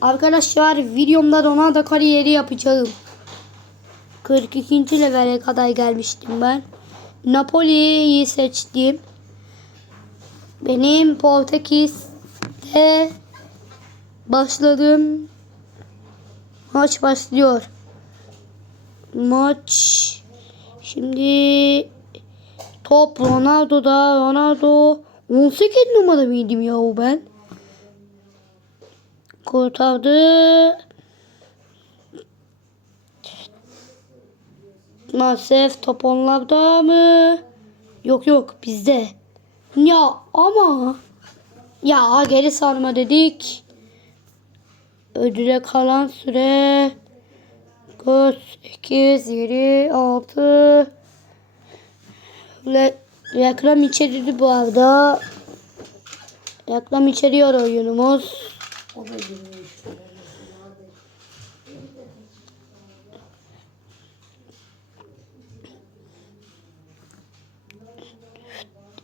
Arkadaşlar videomda Ronaldo kariyeri yapacağım. 42. levele kadar gelmiştim ben. Napoli'yi seçtim. Benim Portekiz'de başladım. Maç başlıyor. Maç şimdi top Ronaldo'da. Ronaldo 18 numara mıydım ya ben? Kurtardı. Maalesef top onlarda mı? Yok yok bizde. Ya ama ya geri sarma dedik. Ödüle kalan süre 9, 8, 7, 6 Re reklam içeridi bu arada. Reklam içeriyor oyunumuz.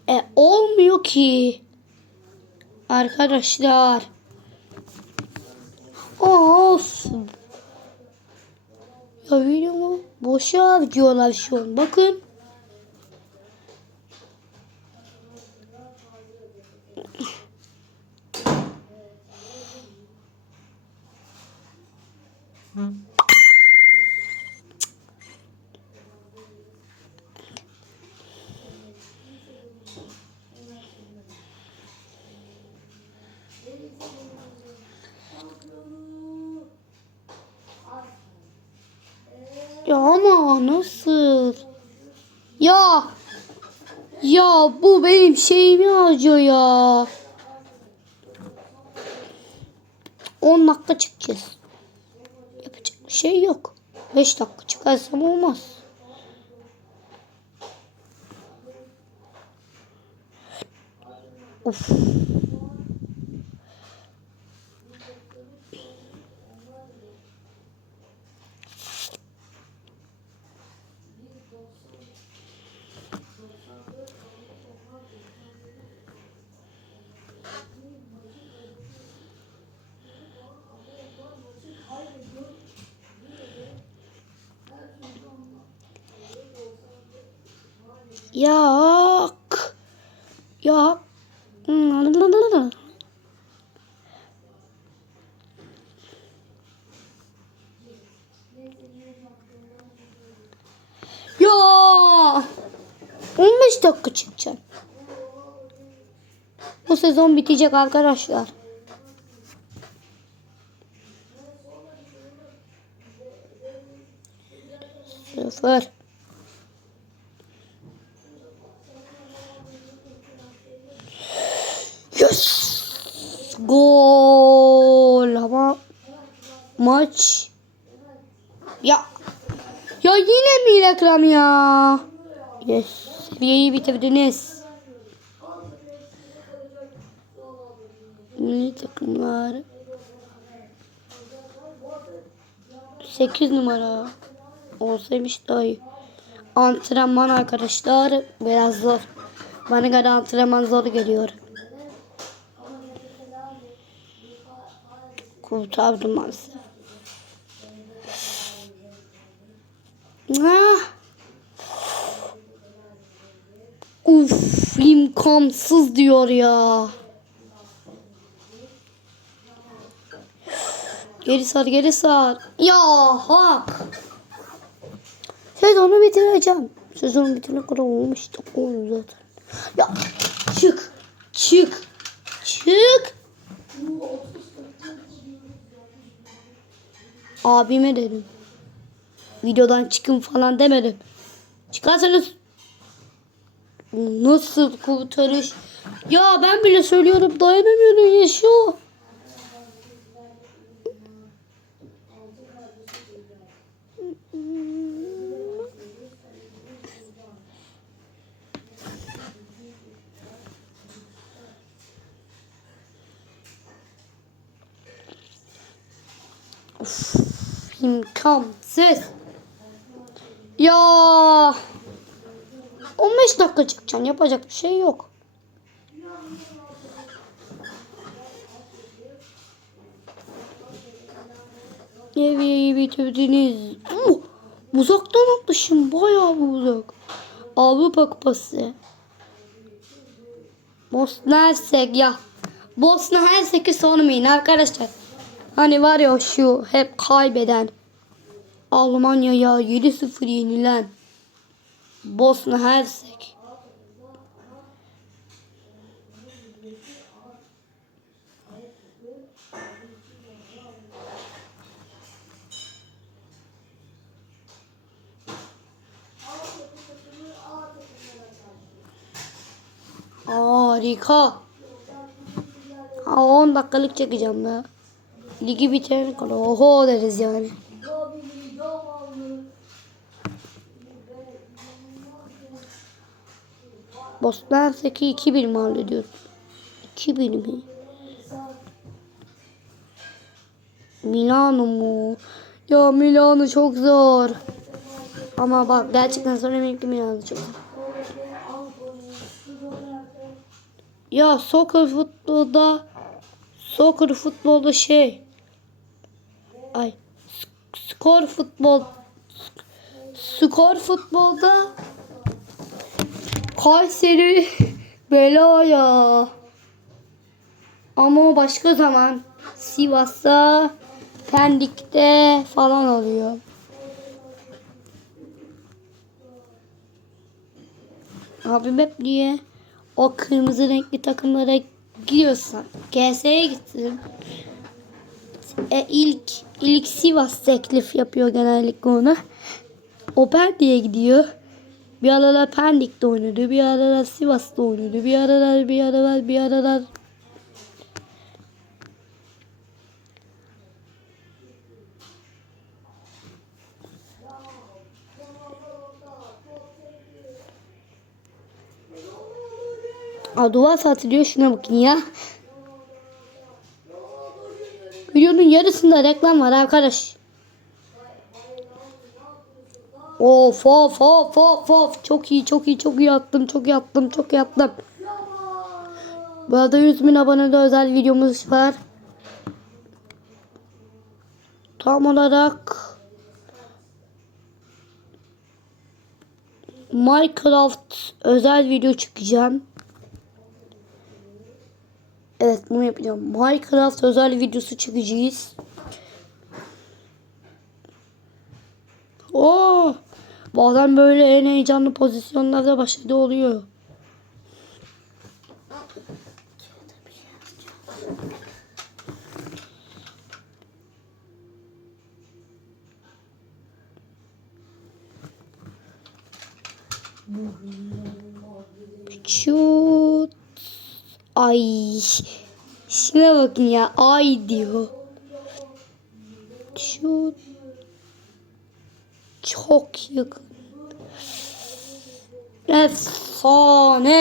E olmuyor ki. Arkadaşlar. Of. Ya videomu boşa harcıyorlar şu an. Bakın. Ya ama nasıl? Ya. Ya bu benim şeyimi harcıyor ya. 10 dakika çıkacağız. Yapacak bir şey yok. 5 dakika çıkarsam olmaz. Of. Yak. Yak. Ya. 15 dakika çıkacağım. Bu sezon bitecek arkadaşlar. Sıfır. Yes. Gol ama maç ya ya reklam ya? Yes. Seviyeyi bitirdiniz. Milli takımlar 8 numara olsaymış daha iyi. Antrenman arkadaşlar biraz zor. Bana göre antrenman zor geliyor. Kurtardım maalesef. Ah. Uf imkansız diyor ya. Geri sar geri sar. Ya hak. Sezonu bitireceğim. Sezonu bitirene kadar olmuş dakika oldu zaten. Ya çık. Çık. Çık. Abime dedim. Videodan çıkın falan demedim. Çıkarsanız nasıl kurtarış? Ya ben bile söylüyorum dayanamıyorum yaşıyor. İmkansız. Ya 15 dakika çıkacaksın. Yapacak bir şey yok. Seviyeyi bitirdiniz. Uh, uzaktan atmışım. Bayağı bir uzak. Avrupa Kupası. Bosna Hersek ya. Bosna Hersek'i sormayın arkadaşlar. Hani var ya şu hep kaybeden. Almanya'ya 7-0 yenilen. Bosna Hersek. Harika. Ha 10 dakikalık çekeceğim be. Ligi bitirene kadar oho deriz yani. Bosna Hersek'i 2-1 mi hallediyoruz? 2-1 mi? Milano mu? Ya Milano çok zor. Ama bak gerçekten söylemek ki Milano çok zor. Ya soccer futbolda soccer futbolda şey ay sk- skor futbol skor futbolda Kayseri bela ya. Ama başka zaman Sivas'ta Pendik'te falan oluyor. Abim hep niye o kırmızı renkli takımlara gidiyorsan GS'ye gitsin. E, ilk ilk Sivas teklif yapıyor genellikle ona. O Pendik'e gidiyor. Bir aralar Pendik'te oynadı, bir aralar Sivas'ta oynadı, bir aralar bir aralar bir aralar Aa, duvar satılıyor şuna bakın ya. Videonun yarısında reklam var arkadaş. Of of of of of. Çok iyi çok iyi çok iyi attım çok iyi attım çok iyi attım. Bu arada 100 bin abonede özel videomuz var. Tam olarak Minecraft özel video çıkacağım. Evet bunu yapacağım. Minecraft özel videosu çekeceğiz. Oo, bazen böyle en heyecanlı pozisyonlarda başarılı oluyor. Şut. Ay. Şuna bakın ya. Ay diyor. Şut çok yakın. Efsane.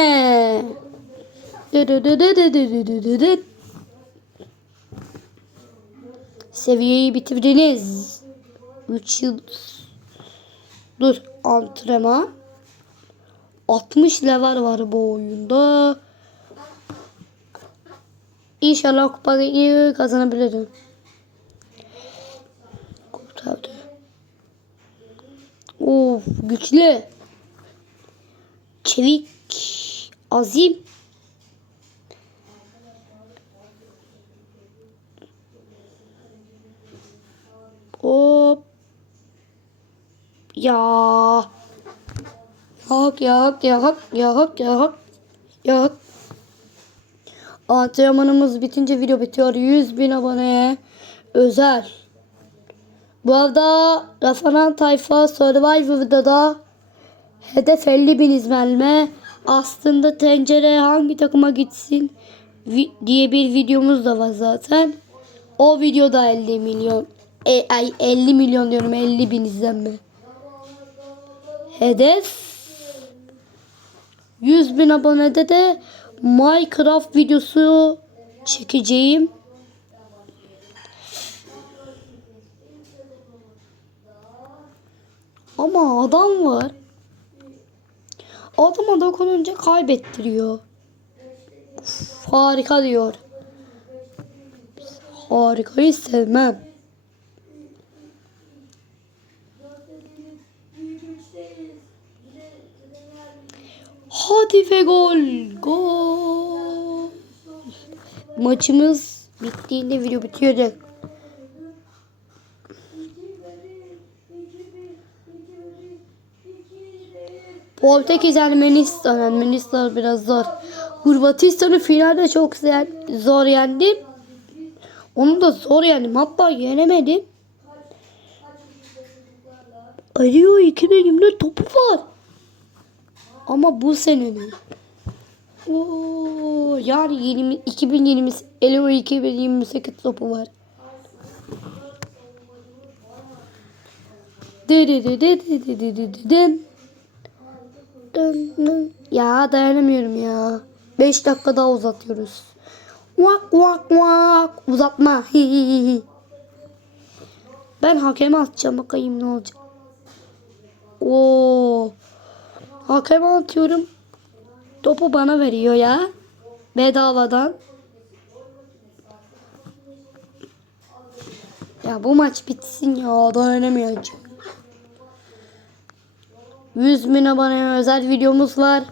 Seviyeyi bitirdiniz. 3 yıl dur antrenman. 60 level var bu oyunda. İnşallah kupayı kazanabilirim. Kurtardı. Of güçlü. Çevik. Azim. Hop. Ya. Yok yok yok yok yok yok. Antrenmanımız bitince video bitiyor. 100 bin aboneye özel. Bu arada Rafanan Tayfa Survivor'da da hedef 50 bin izlenme. Aslında tencere hangi takıma gitsin diye bir videomuz da var zaten. O videoda 50 milyon. E, ay 50 milyon diyorum 50 bin izlenme. Hedef 100 bin abonede de Minecraft videosu çekeceğim. Ama adam var. Adama dokununca kaybettiriyor. Uf, harika diyor. Harikayı sevmem. Hadi ve gol. Gol. Maçımız bittiğinde video bitiyordu. Portekiz Ermenistan. Ermenistan biraz zor. Hırvatistan'ı finalde çok zor, yendim. Onu da zor yendim. Hatta yenemedim. Arıyor 2024 topu var. Ama bu senenin. Oo, yani 20, 2020 Elio 2028 topu var. Dın. Dın dın. Ya dayanamıyorum ya. 5 dakika daha uzatıyoruz. Vak vak vak. Uzatma. Ben hakeme atacağım bakayım ne olacak. Oo. Hakeme atıyorum. Topu bana veriyor ya. Bedavadan. Ya bu maç bitsin ya. Dayanamayacağım. 100 bin aboneye özel videomuz var.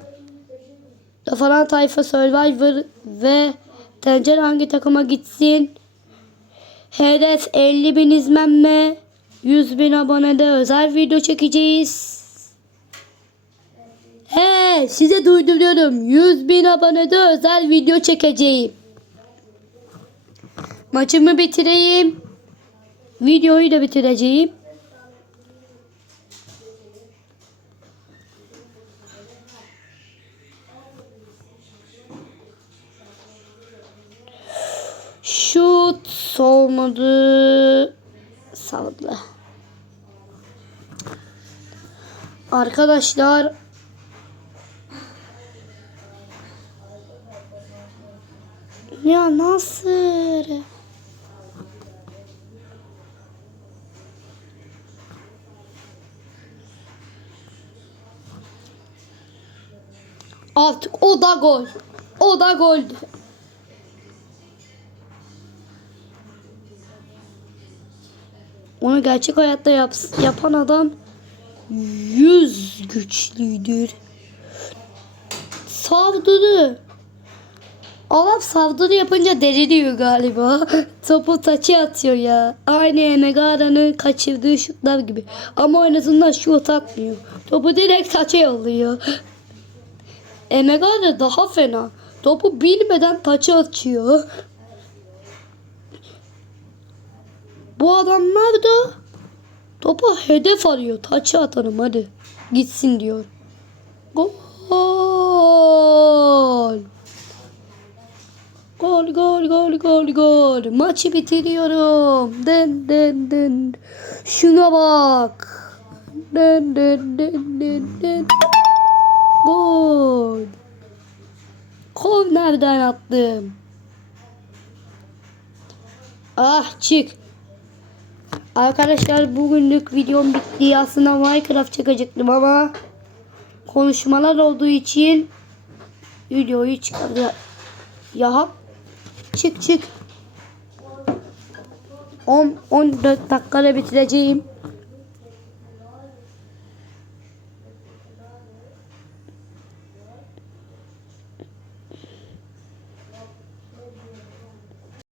Falan Tayfa Survivor ve Tencere hangi takıma gitsin? Hedef 50 bin izlenme. 100 bin abonede özel video çekeceğiz. He size duyduruyorum. 100 bin abonede özel video çekeceğim. Maçımı bitireyim. Videoyu da bitireceğim. Şut olmadı. Sağlıklı. Arkadaşlar Ya nasıl? Artık o da gol. O da goldü. Onu gerçek hayatta yaps- yapan adam yüz güçlüdür. Savdırı. Adam savdırı yapınca deliriyor galiba. Topu taçı atıyor ya. Aynı Emegara'nın kaçırdığı şutlar gibi. Ama en azından şut atmıyor. Topu direkt taça yolluyor. Emegara daha fena. Topu bilmeden taça atıyor. Bu adamlar da topa hedef arıyor. Taça atalım hadi. Gitsin diyor. Gol. Gol gol gol gol gol. Maçı bitiriyorum. Den den den. Şuna bak. Den den den den den. Gol. Kornerden attım. Ah çık. Arkadaşlar bugünlük videom bitti. Aslında Minecraft çekecektim ama konuşmalar olduğu için videoyu çıkardı. Ya çık çık. 10 14 dakikada bitireceğim.